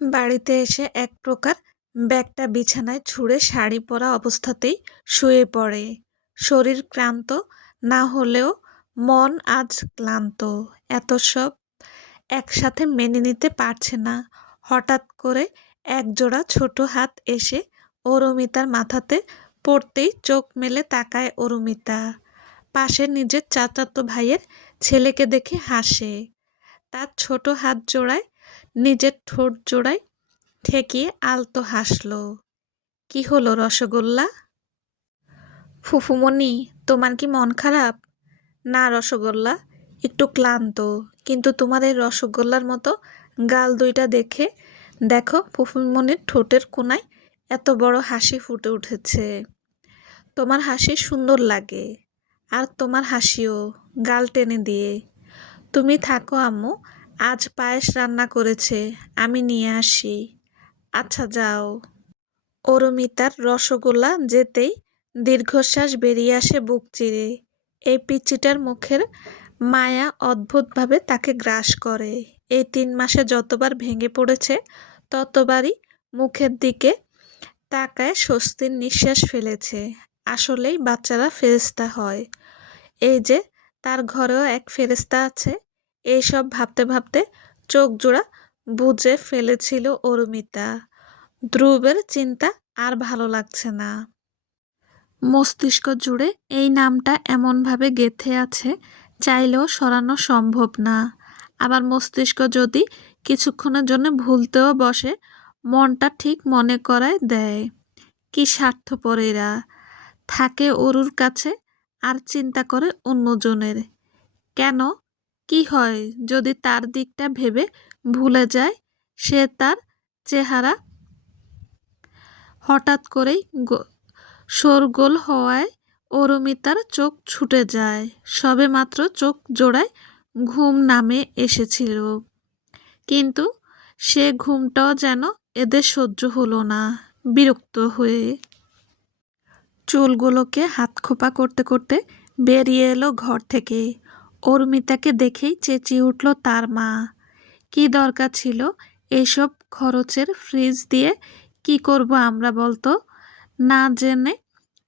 বাড়িতে এসে এক প্রকার ব্যাগটা বিছানায় ছুঁড়ে শাড়ি পরা অবস্থাতেই শুয়ে পড়ে। শরীর ক্লান্ত না হলেও মন আজ ক্লান্ত। এত সব একসাথে মেনে নিতে পারছে না। হঠাৎ করে একজোড়া ছোট হাত এসে অরুমিতার মাথাতে পড়তেই চোখ মেলে তাকায় অরুমিতা। পাশে নিজের চাচাতো ভাইয়ের ছেলেকে দেখে হাসে। তার ছোট হাত জোড়ায় নিজের ঠোঁট জোড়ায় ঠেকিয়ে আলতো হাসল। কি হলো রসগোল্লা? ফুফুমণি, তোমার কি মন খারাপ? না রসগোল্লা, একটু ক্লান্ত। কিন্তু তোমার এই রসগোল্লার মতো গাল দুইটা দেখে দেখো ফুফুমণির ঠোঁটের কোণায় এত বড় হাসি ফুটে উঠেছে। তোমার হাসি সুন্দর লাগে, আর তোমার হাসিও গাল টেনে দিয়ে। তুমি থাকো আম্মু, আজ পায়েস রান্না করেছে, আমি নিয়ে আসি। আচ্ছা যাও। অরুমিতার রসগোল্লা যেতেই দীর্ঘশ্বাস বেরিয়ে আসে বুক চিরে। এই পিচ্চিটার মুখের মায়া অদ্ভুতভাবে তাকে গ্রাস করে। এই 3 মাসে যতবার ভেঙে পড়েছে ততবারই মুখের দিকে তাকায় স্বস্তির নিঃশ্বাস ফেলেছে। আসলেই বাচ্চারা ফেরেশতা হয়। এই যে তার ঘরেও এক ফেরেশতা আছে, এইসব ভাবতে ভাবতে চোখ জোড়া বুজে ফেলেছিল অরুমিতা। ধ্রুবের চিন্তা আর ভালো লাগছে না। মস্তিষ্ক জুড়ে এই নামটা এমনভাবে গেঁথে আছে, চাইলেও সরানো সম্ভব না। আবার মস্তিষ্ক যদি কিছুক্ষণের জন্য ভুলতেও বসে, মনটা ঠিক মনে করায় দেয়। কি স্বার্থপর এরা! থাকে অরুর কাছে আর চিন্তা করে অন্যজনের। কেন? কি হয় যদি তার দিকটা ভেবে ভুলে যায়? সে তার চেহারা হঠাৎ করেই শোরগোল হওয়ায় অরুমিতার চোখ ছুটে যায়। সবেমাত্র চোখ জোড়ায় ঘুম নামে এসেছিল, কিন্তু সে ঘুমটাও যেন এদের সহ্য হলো না। বিরক্ত হয়ে চুলগুলোকে হাতখোপা করতে করতে বেরিয়ে এলো ঘর থেকে। অরুমিতাকে দেখেই চেঁচিয়ে উঠল তার মা। কি দরকার ছিল এইসব খরচের? ফ্রিজ দিয়ে কি করব আমরা বলতো? না জেনে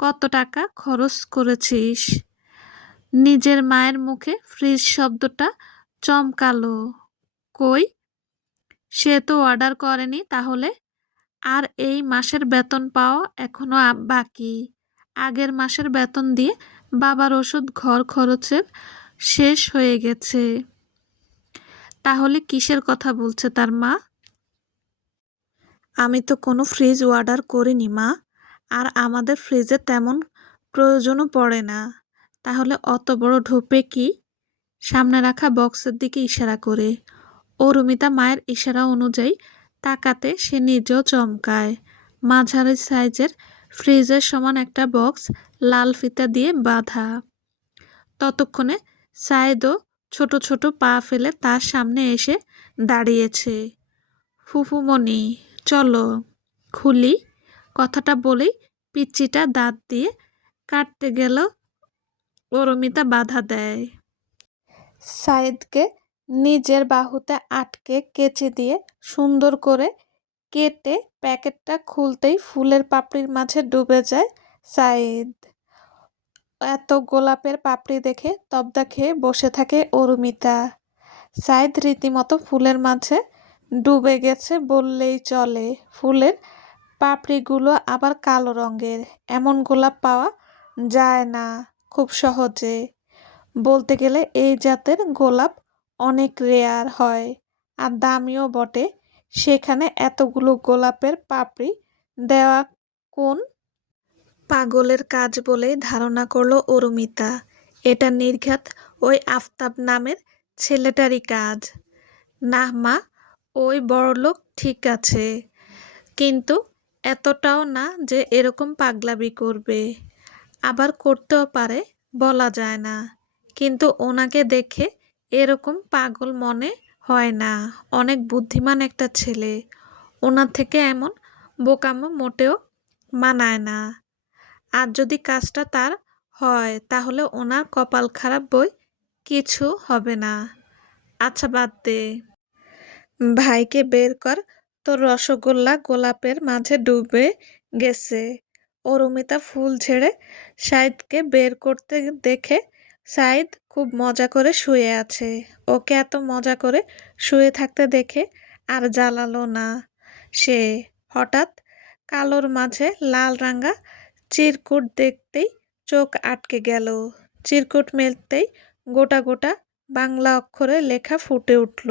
কত টাকা খরচ করেছিস? নিজের মায়ের মুখে ফ্রিজ শব্দটা চমকালো। কই, সে তো অর্ডার করেনি তাহলে? আর এই মাসের বেতন পাওয়া এখনো বাকি। আগের মাসের বেতন দিয়ে বাবার ওষুধ ঘর খরচের শেষ হয়ে গেছে। তাহলে কিসের কথা বলছে তার মা? আমি তো কোনো ফ্রিজ অর্ডার করিনি মা, আর আমাদের ফ্রিজে তেমন প্রয়োজনও পড়ে না। তাহলে অত বড় ঢোপে কি? সামনে রাখা বক্সের দিকে ইশারা করে। অরুমিতা মায়ের ইশারা অনুযায়ী তাকাতে সে নিজেও চমকায়। মাঝারি সাইজের ফ্রিজের সমান একটা বক্স লাল ফিতা দিয়ে বাঁধা। ততক্ষণে সাইদও ছোট ছোট পা ফেলে তার সামনে এসে দাঁড়িয়েছে। ফুফুমণি, চলো খুলি। কথাটা বলেই পিচ্চিটা দাঁত দিয়ে কাটতে গেল অরুমিতা বাধা দেয়। সাইদকে নিজের বাহুতে আটকে কেচি দিয়ে সুন্দর করে কেটে প্যাকেটটা খুলতেই ফুলের পাপড়ির মাঝে ডুবে যায় সাইদ। এত গোলাপের পাপড়ি দেখে তবদা খেয়ে বসে থাকে অরুমিতা। সাইদ রীতিমতো ফুলের মাঝে ডুবে গেছে বললেই চলে। ফুলের পাপড়িগুলো আবার কালো রঙের। এমন গোলাপ পাওয়া যায় না খুব সহজে। বলতে গেলে এই জাতের গোলাপ অনেক রেয়ার হয়, আর দামিও বটে। সেখানে এতগুলো গোলাপের পাপড়ি দেওয়া কোন পাগলের কাজ বলেই ধারণা করল অরুমিতা। এটা নির্ঘাত ওই আফতাব নামের ছেলেটারই কাজ। না মা, ওই বড়লোক ঠিক আছে, কিন্তু এতটাও না যে এরকম পাগলামি করবে। আবার করতেও পারে, বলা যায় না। কিন্তু ওনাকে দেখে এরকম পাগল মনে হয় না। অনেক বুদ্ধিমান একটা ছেলে। ওনার থেকে এমন বোকামো মোটেও মানায় না। আর যদি কাজটা তার হয় তাহলে ওনার কপাল খারাপ বই কিছু হবে না। আচ্ছা বাদ দে, ভাইকে বের কর, তোর রসগোল্লা গোলাপের মাঝে ডুবে গেছে। অরুমিতা ফুল ছেড়ে সাইদকে বের করতে দেখে সাইদ খুব মজা করে শুয়ে আছে। ওকে এত মজা করে শুয়ে থাকতে দেখে আর জ্বালালো না সে। হঠাৎ কালোর মাঝে লাল রাঙা চিরকুট দেখতেই চোখ আটকে গেল। চিরকুট মেলতেই গোটা গোটা বাংলা অক্ষরে লেখা ফুটে উঠল,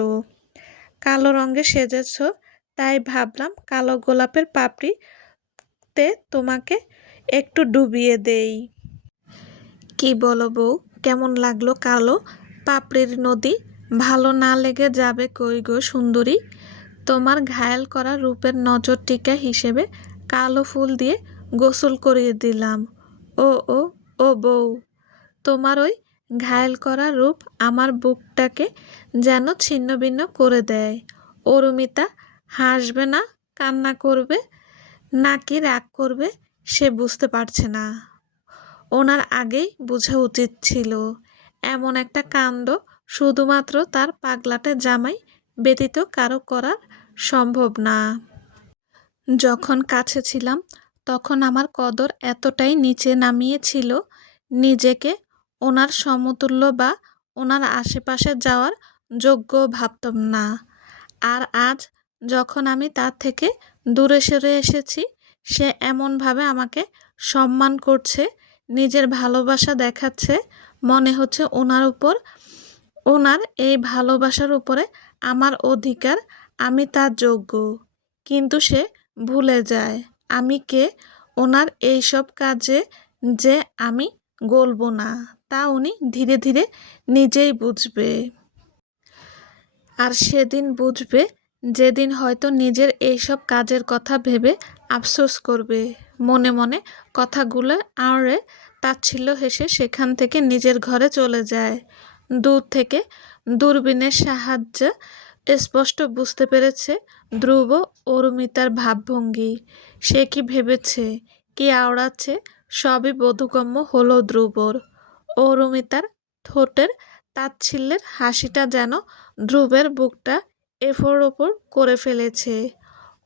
কালো রঙে সেজেছ, তাই ভাবলাম কালো গোলাপের পাপড়িতে তোমাকে একটু ডুবিয়ে দেই। কি বলো বউ, কেমন লাগলো কালো পাপড়ির নদী? ভালো না লেগে যাবে কই গো সুন্দরী? তোমার ঘায়েল করা রূপের নজর টিকা হিসেবে কালো ফুল দিয়ে গোসল করিয়ে দিলাম। ও ও ও বউ, তোমার ওই ঘায়েল করা রূপ আমার বুকটাকে যেন ছিন্নভিন্ন করে দেয়। অরুমিতা হাসবে না কান্না করবে নাকি রাগ করবে সে বুঝতে পারছে না। ওনার আগেই বোঝা উচিত ছিল এমন একটা কাণ্ড শুধুমাত্র তার পাগলাটে জামাই ব্যতীত কারো করা সম্ভব না। যখন কাছে ছিলাম তখন আমার কদর এতটাই নিচে নামিয়েছিল, নিজেকে ওনার সমতুল্য বা ওনার আশেপাশে যাওয়ার যোগ্য ভাবতাম না। আর আজ যখন আমি তার থেকে দূরে সরে এসেছি, সে এমনভাবে আমাকে সম্মান করছে, নিজের ভালোবাসা দেখাচ্ছে, মনে হচ্ছে ওনার এই ভালোবাসার উপরে আমার অধিকার, আমি তার যোগ্য। কিন্তু সে ভুলে যায় আমি কে। ওনার এইসব কাজে যে আমি গলব না তা উনি ধীরে ধীরে নিজেই বুঝবে। আর সেদিন বুঝবে যেদিন হয়তো নিজের এইসব কাজের কথা ভেবে আফসোস করবে। মনে মনে কথাগুলো আড়ে তাচ্ছিল্য হেসে সেখান থেকে নিজের ঘরে চলে যায়। দূর থেকে দূরবীনের সাহায্যে স্পষ্ট বুঝতে পেরেছে ধ্রুব অরুমিতার ভাবভঙ্গি। সে কি ভেবেছে, কি আওড়াচ্ছে, সবই বোধগম্য হলো ধ্রুবর। অরুমিতার ঠোঁটের তাচ্ছিল্যের হাসিটা যেন ধ্রুবের বুকটা এফোড় ওপর করে ফেলেছে।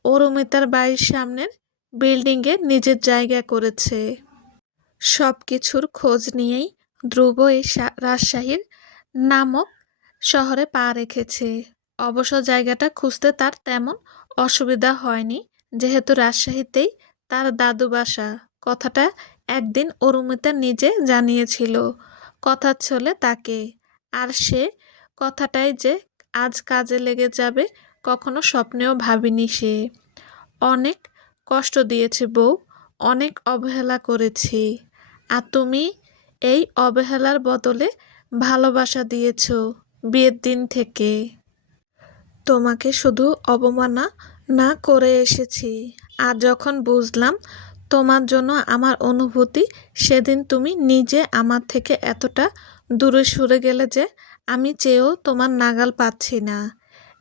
অরুমিতার বাড়ির সামনের বিল্ডিংয়ে নিজের জায়গা করেছে। সব কিছুর খোঁজ নিয়েই ধ্রুব এই রাজশাহীর নামক শহরে পা রেখেছে। অবশ্য জায়গাটা খুঁজতে তার তেমন অসুবিধা হয়নি, যেহেতু রাজশাহীতেই তার দাদু বাসা। কথাটা একদিন অরুমিতা নিজে জানিয়েছিল কথার ছলে তাকে। আর সে কথাটাই যে আজ কাজে লেগে যাবে কখনো স্বপ্নেও ভাবিনি সে। অনেক কষ্ট দিয়েছে বউ, অনেক অবহেলা করেছি, আর তুমি এই অবহেলার বদলে ভালোবাসা দিয়েছ বিয়ের দিন থেকে। তোমাকে শুধু অবমাননা না করে এসেছি। আর যখন বুঝলাম তোমার জন্য আমার অনুভূতি, সেদিন তুমি নিজে আমার থেকে এতটা দূরে সরে গেলে যে আমি চেয়েও তোমার নাগাল পাচ্ছি না।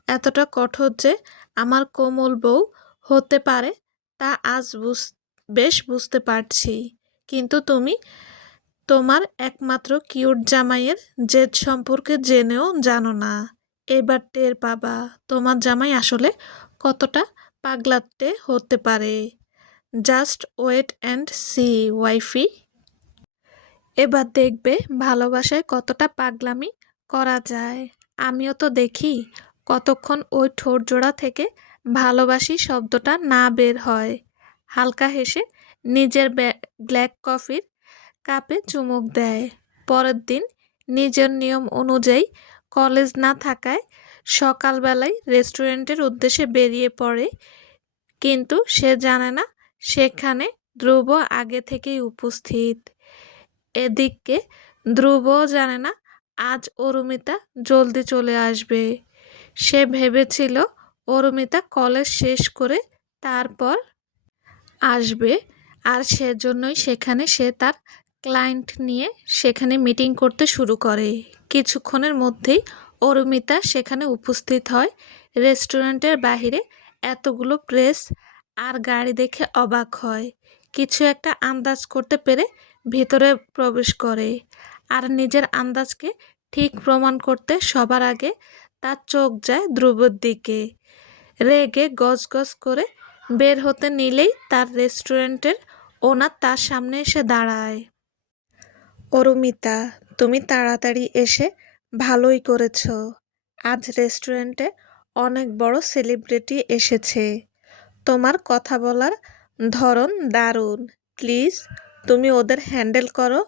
এতটা কঠোর যে আমার কোমল বউ হতে পারে তা আজ বেশ বুঝতে পারছি। কিন্তু তুমি তোমার একমাত্র কিউট জামাইয়ের জেদ সম্পর্কে জেনেও জানো না। এবার টের পাবা তোমার জামাই আসলে কতটা পাগলাটে হতে পারে। Just wait and see wifey. এবার দেখবে ভালোবাসায় কতটা পাগলামি করা যায়। আমিও তো দেখি কতক্ষণ ওই ঠোঁট জোড়া থেকে ভালোবাসি শব্দটা না বের হয়। হালকা হেসে নিজের ব্ল্যাক কফির কাপে চুমুক দেয়। পরের দিন নিজের নিয়ম অনুযায়ী কলেজ না থাকায় সকালবেলায় রেস্টুরেন্টের উদ্দেশ্যে বেরিয়ে পড়ে। কিন্তু সে জানে না সেখানে ধ্রুব আগে থেকেই উপস্থিত। এদিকে ধ্রুবও জানে না আজ অরুমিতা জলদি চলে আসবে। সে ভেবেছিল অরুমিতা কলেজ শেষ করে তারপর আসবে, আর সেজন্যই সেখানে সে তার ক্লায়েন্ট নিয়ে সেখানে মিটিং করতে শুরু করে। কিছুক্ষণের মধ্যেই অরুমিতা সেখানে উপস্থিত হয়। রেস্টুরেন্টের বাহিরে এতগুলো প্রেস আর গাড়ি দেখে অবাক হয়। কিছু একটা আন্দাজ করতে পেরে ভিতরে প্রবেশ করে। আর নিজের আন্দাজকে ঠিক প্রমাণ করতে সবার আগে তার চোখ যায় ধ্রুবর দিকে। রেগে গজগজ করে বের হতে নিলেই তার রেস্টুরেন্টের ওনার তার সামনে এসে দাঁড়ায়। অরুমিতা, তুমি তাড়াতাড়ি এসে ভালোই করেছ। আজ রেস্টুরেন্টে অনেক বড় সেলিব্রিটি এসেছে। তোমার কথা বলার ধরন দারুণ। প্লিজ তুমি ওদের হ্যান্ডেল করো।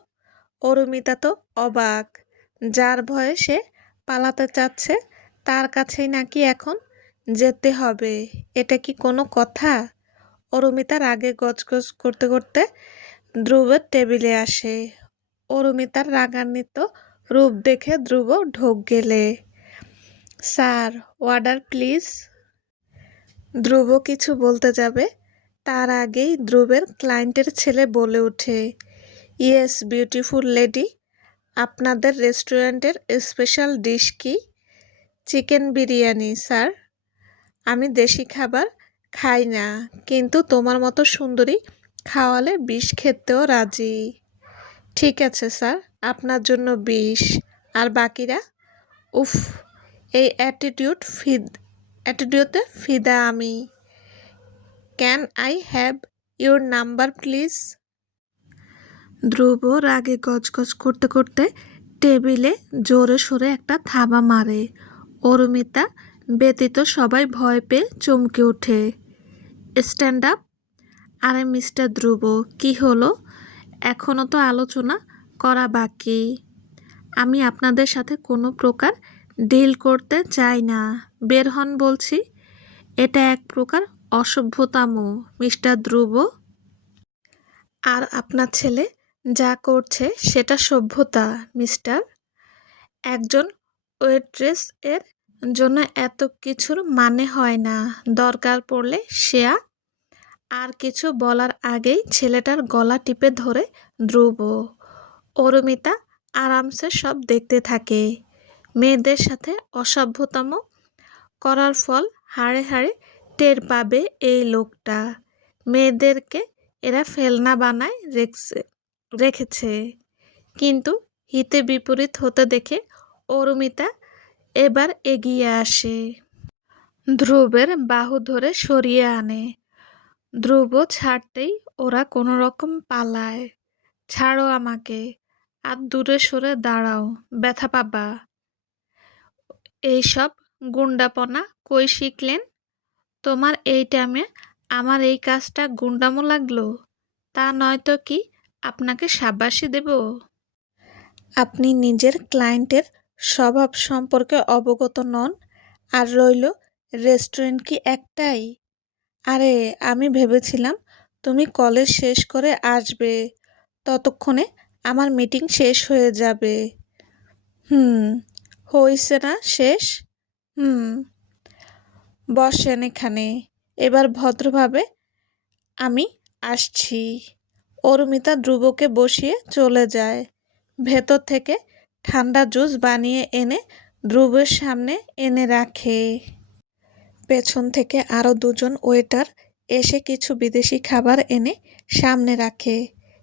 অরুমিতা তো অবাক। যার ভয়ে সে পালাতে চাচ্ছে তার কাছেই নাকি এখন যেতে হবে। এটা কি কোনো কথা? অরুমিতা রাগে গজগজ করতে করতে ধ্রুবের টেবিলে আসে। অরুমিতার রাগান্বিত রূপ দেখে ধ্রুব ঢোক গেলে। Sir, order please. ধ্রুব কিছু বলতে যাবে তার আগেই ধ্রুবের ক্লায়েন্টের ছেলে বলে ওঠে, ইয়েস বিউটিফুল লেডি, আপনাদের রেস্টুরেন্টের স্পেশাল ডিশ কি? Chicken biryani sir. আমি দেশি খাবার খাই না, কিন্তু তোমার মতো সুন্দরী খাওয়ালে বিষ খেতেও রাজি। ঠিক আছে স্যার, আপনার জন্য বিষ। আর বাকিরা? উফ, এই অ্যাটিটিউডে ফিদা আমি। Can I have your number please? Dhruv রাগে গজগজ করতে করতে টেবিলে জোরে সোরে একটা থাবা মারে। অরুমিতা ব্যতীত সবাই ভয় পেয়ে চমকে ওঠে। Stand up. আরে মিস্টার ধ্রুব, কি হলো? এখনও তো আলোচনা করা বাকি। আমি আপনাদের সাথে কোনো প্রকার ডিল করতে চাই না। বের হন বলছি। এটা এক প্রকার অসভ্যতামো মিস্টার ধ্রুব। আর আপনার ছেলে যা করছে সেটা সভ্যতা মিস্টার। একজন ওয়েট্রেস এর জন্য এত কিছুর মানে হয় না। দরকার পড়লে সেয়া। আর কিছু বলার আগেই ছেলেটার গলা টিপে ধরে ধ্রুব। অরুমিতা আরামসে সব দেখতে থাকে। মেয়েদের সাথে অসভ্যতম করার ফল হাড়ে হাড়ে টের পাবে এই লোকটা। মেয়েদেরকে এরা ফেলনা বানায় রেখেছে। কিন্তু হিতে বিপরীত হতে দেখে অরুমিতা এবার এগিয়ে আসে। ধ্রুবের বাহু ধরে সরিয়ে আনে। ধ্রুব ছাড়তেই ওরা কোনো রকম পালায়। ছাড়ো আমাকে, আর দূরে সরে দাঁড়াও, ব্যথা পাবা। এইসব গুন্ডাপনা কই শিখলেন? তোমার এই টাইমে আমার এই কাজটা গুন্ডামো লাগলো? তা নয়তো কি আপনাকে শাবাশি দেব? আপনি নিজের ক্লায়েন্টের স্বভাব সম্পর্কে অবগত নন, আর রইল রেস্টুরেন্ট কি একটাই? আরে আমি ভেবেছিলাম তুমি কলেজ শেষ করে আসবে, ততক্ষণে আমার মিটিং শেষ হয়ে যাবে। হুম, হইছে না শেষ? হুম, বসেন এখানে। এবার ভদ্রভাবে আমি আসছি। অরুমিতা ধ্রুবকে বসিয়ে চলে যায়। ভেতর থেকে ঠান্ডা জুস বানিয়ে এনে ধ্রুবের সামনে এনে রাখে। পেছন থেকে আরও দুজন ওয়েটার এসে কিছু বিদেশি খাবার এনে সামনে রাখে।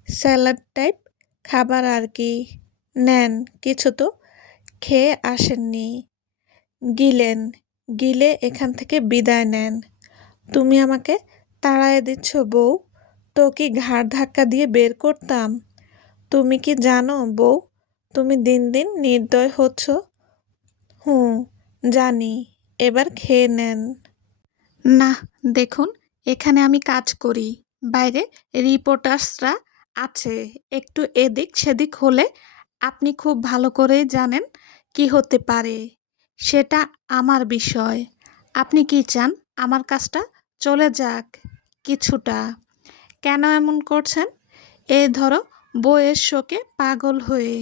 স্যালাড টাইপ খাবার আর কি। নেন, কিছু তো খেয়ে আসেননি। গিলে এখান থেকে বিদায় নেন। তুমি আমাকে তাড়ায় দিচ্ছ বউ? তো কি ঘাড় ধাক্কা দিয়ে বের করতাম? তুমি কি জানো বউ, তুমি দিন দিন নির্দয় হচ্ছ? হুঁ, জানি। এবার খেয়ে নেন। না, দেখুন, এখানে আমি কাজ করি। বাইরে রিপোর্টার্সরা আছে। একটু এদিক সেদিক হলে আপনি খুব ভালো করেই জানেন কি হতে পারে। সেটা আমার বিষয়। আপনি কি চান আমার কাজটা চলে যাক? কিছুটা। কেন এমন করছেন? এই ধরো বইয়ের শোকে পাগল হয়ে।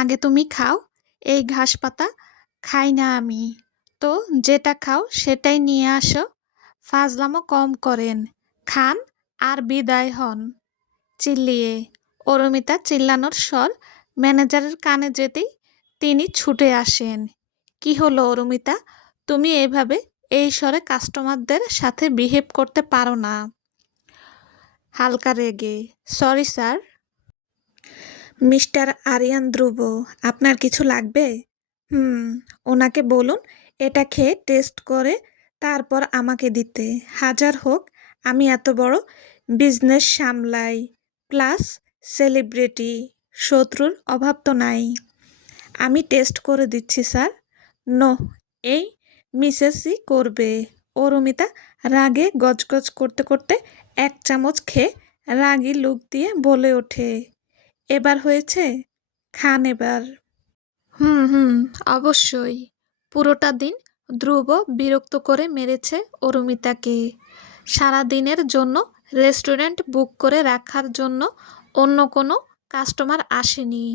আগে তুমি খাও। এই ঘাস পাতা খাই না আমি। তো যেটা খাও সেটাই নিয়ে আসো। ফাজলামো কম করেন, খান আর বিদায় হন। চিল্লিয়ে। অরুমিতা চিল্লানোর স্বর ম্যানেজারের কানে যেতেই তিনি ছুটে আসেন। কি হলো অরুমিতা, তুমি এভাবে এই স্বরে কাস্টমারদের সাথে বিহেভ করতে পারো না। হালকা রেগে, সরি স্যার। মিস্টার আরিয়ান ধ্রুব, আপনার কিছু লাগবে? ওনাকে বলুন এটা খেয়ে টেস্ট করে তারপর আমাকে দিতে। হাজার হোক আমি এত বড় বিজনেস সামলাই, প্লাস সেলিব্রিটি, শত্রুর অভাব তো নাই। আমি টেস্ট করে দিচ্ছি স্যার। নো, এই মিসেসই করবে। অরুমিতা রাগে গজগজ করতে করতে এক চামচ খেয়ে রাগী লুক দিয়ে বলে ওঠে, এবার হয়েছে, খান এবার। হুম হুম, অবশ্যই। পুরোটা দিন ধ্রুব বিরক্ত করে মেরেছে অরুমিতাকে। সারা দিনের জন্য রেস্টুরেন্ট বুক করে রাখার জন্য অন্য কোনো কাস্টমার আসেনি,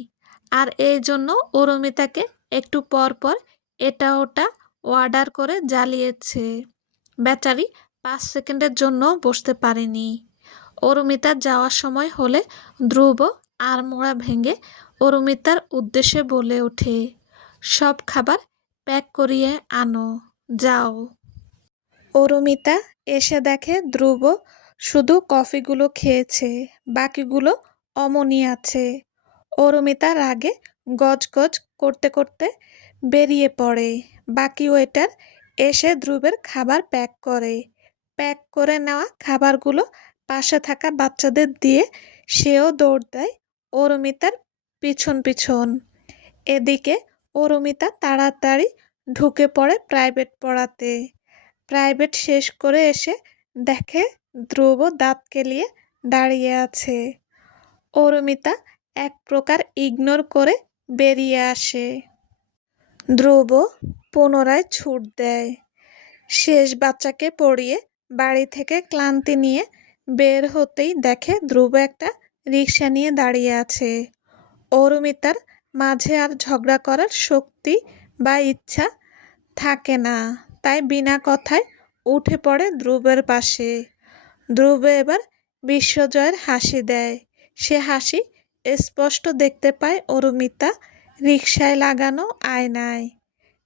আর এই জন্য অরুমিতাকে একটু পর পর এটা ওটা অর্ডার করে জ্বালিয়েছে। বেচারি 5 সেকেন্ডের জন্য বসতে পারেনি। অরুমিতার যাওয়ার সময় হলে ধ্রুব আড়মোড়া ভেঙে অরুমিতার উদ্দেশ্যে বলে ওঠে, সব খাবার প্যাক করিয়ে আনো, যাও। অরুমিতা এসে দেখে ধ্রুব শুধু কফিগুলো খেয়েছে, বাকিগুলো অমনি আছে। অরুমিতা রাগে গজগজ করতে করতে বেরিয়ে পড়ে। বাকি ওয়েটার এসে ধ্রুবের খাবার প্যাক করে। প্যাক করে নেওয়া খাবারগুলো পাশে থাকা বাচ্চাদের দিয়ে সেও দৌড় দেয় অরুমিতার পিছন পিছন। এদিকে অরুমিতা তাড়াতাড়ি ঢুকে পড়ে প্রাইভেট পড়াতে। প্রাইভেট শেষ করে এসে দেখে ধ্রুব দাঁত কেলিয়ে দাঁড়িয়ে আছে। অরুমিতা এক প্রকার ইগনোর করে বেরিয়ে আসে। ধ্রুব পুনরায় ছুট দেয়। শেষ বাচ্চাকে পড়িয়ে বাড়ি থেকে ক্লান্তি নিয়ে বের হতেই দেখে ধ্রুব একটা রিক্সা নিয়ে দাঁড়িয়ে আছে। অরুমিতার মাঝে আর ঝগড়া করার শক্তি বা ইচ্ছা থাকে না, তাই বিনা কথায় উঠে পড়ে ধ্রুবের পাশে। ধ্রুব এবার বিশ্বজয়ের হাসি দেয়। সে হাসি স্পষ্ট দেখতে পায় অরুমিতা রিকশায় লাগানো আয়নায়।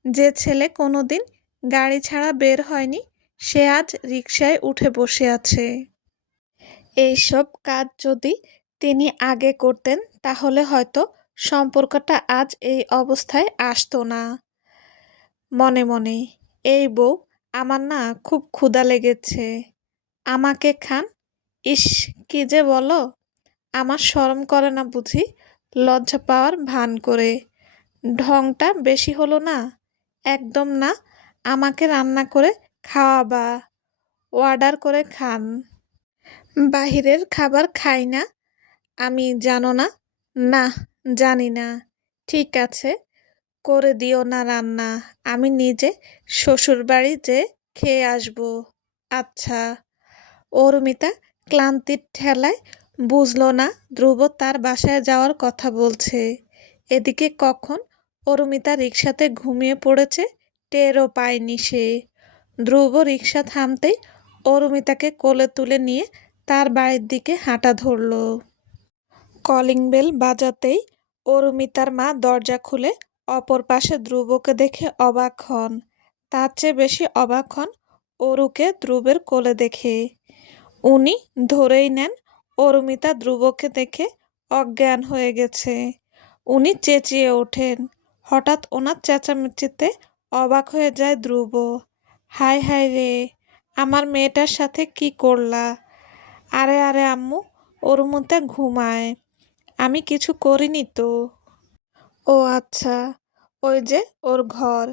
যে ছেলে কোনোদিন গাড়ি ছাড়া বের হয়নি, সে আজ রিকশায় উঠে বসে আছে। এইসব কাজ যদি তিনি আগে করতেন তাহলে হয়তো সম্পর্কটা আজ এই অবস্থায় আসতো না। মনে মনে, এই বউ, আমার না খুব ক্ষুধা লেগেছে, আমাকে খান। ইস, কি যে বলো, আমার শরম করে না বুঝি? লজ্জা পাওয়ার ভান করে। ঢংটা বেশি হলো না? একদম না, আমাকে রান্না করে খাওয়াবা, অর্ডার করে খান। বাহিরের খাবার খাই না আমি, জানো না? না, জানি না। ঠিক আছে, করে দিও না রান্না, আমি নিজে শ্বশুরবাড়ি যেয়ে খেয়ে আসবো। আচ্ছা। অরুমিতা ক্লান্তির ঠেলায় বুঝল না ধ্রুব তার বাসায় যাওয়ার কথা বলছে। এদিকে কখন অরুমিতা রিকশাতে ঘুমিয়ে পড়েছে টেরও পায়নি সে। ধ্রুব রিকশা থামতেই অরুমিতাকে কোলে তুলে নিয়ে তার বাড়ির দিকে হাঁটা ধরল। কলিং বেল বাজাতেই অরুমিতার মা দরজা খুলে অপর পাশে ধ্রুবকে দেখে অবাক হন। তার চেয়ে বেশি অবাক হন অরুকে ধ্রুবের কোলে দেখে। উনি ধরেই নেন অরুমিতা ধ্রুবকে দেখে অজ্ঞান হয়ে গেছে। উনি চেঁচিয়ে ওঠেন। হঠাৎ ওনার চেঁচামেচিতে অবাক হয়ে যায় ধ্রুব। হায় হায় রে, আমার মেয়েটার সাথে কি করলা? আরে আরে আম্মু, অরুমিতা ঘুমায়, আমি কিছু করিনি তো। ও আচ্ছা, ওই যে ওর ঘর।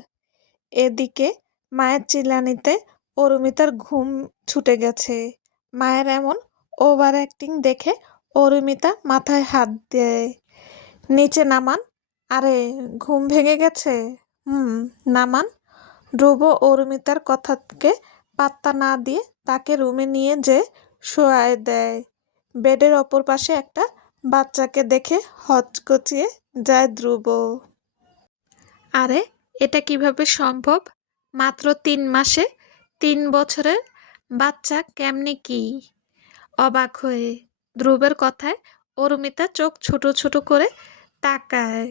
এদিকে মায়ের চিল্লানিতে অরুমিতার ঘুম ছুটে গেছে। মায়ের এমন ওভার অ্যাক্টিং দেখে অরুমিতা মাথায় হাত দেয়। নিচে নামান। আরে, ঘুম ভেঙে গেছে? নামান। ধ্রুব অরুমিতার কথাকে পাত্তা না দিয়ে তাকে রুমে নিয়ে যেয়ে শোয়ায় দেয়। বেডের অপর পাশে একটা বাচ্চাকে দেখে হকচকিয়ে যায় ধ্রুব। আরে, এটা কিভাবে সম্ভব? মাত্র 3 মাসে 3 বছরের বাচ্চা কেমনে কি? অবাক হয়ে ধ্রুবের কথায় অরুমিতা চোখ ছোট ছোট করে তাকায়।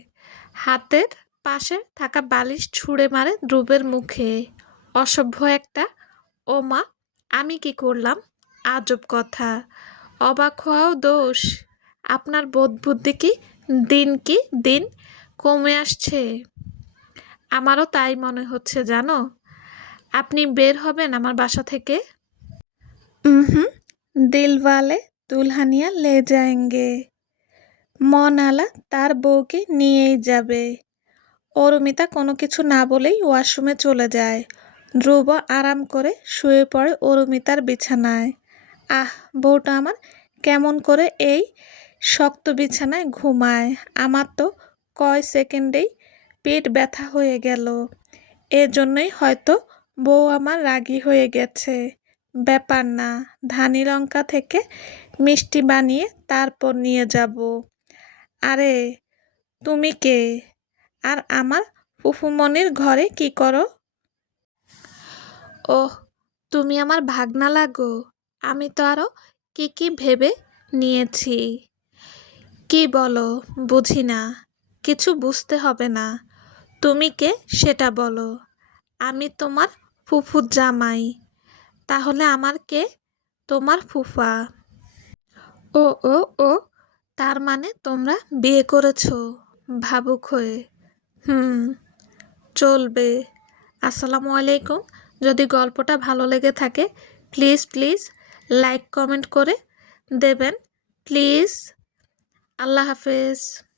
হাতের পাশে থাকা বালিশ ছুঁড়ে মারে ধ্রুবের মুখে। অসভ্য একটা। ও মা, আমি কি করলাম? আজব কথা। অবাক হওয়াও দোষ? আপনার বোধ বুদ্ধি কি দিন কমে আসছে? আমারও তাই মনে হচ্ছে জানো। আপনি বের হবেন আমার বাসা থেকে? হুম, দিলওয়ালে দুলহানিয়া লে যায়েঙ্গে। মনালা তার বউকে নিয়েই যাবে। অরুমিতা কোনো কিছু না বলেই ওয়াশরুমে চলে যায়। ধ্রুব আরাম করে শুয়ে পড়ে অরুমিতার বিছানায়। আহ, বউটা আমার কেমন করে এই শক্ত বিছানায় ঘুমায়। আমার তো কয় সেকেন্ডেই পেট ব্যথা হয়ে গেল। এজন্যই হয়তো বউ আমার রাগী হয়ে গেছে। ব্যাপার না, ধানি লঙ্কা থেকে মিষ্টি বানিয়ে তারপর নিয়ে যাব। আরে, তুমি কে? আর আমার ফুফুমনির ঘরে কি করো? ওহ, তুমি আমার ভাগনা লাগো। আমি তো আরো কি কি ভেবে নিয়েছি। কি বলো? বুঝি না। কিছু বুঝতে হবে না। তুমি কে সেটা বলো। আমি তোমার ফুফুর জামাই। তাহলে আমার কে? তোমার ফুফা। ও ও ও, তার মানে তোমরা বিয়ে করেছো ভাবুক হয়ে। হুম, চলবে। আসসালামু আলাইকুম। যদি গল্পটা ভালো লেগে থাকে প্লিজ প্লিজ লাইক কমেন্ট করে দেবেন প্লিজ। আল্লাহ হাফেজ।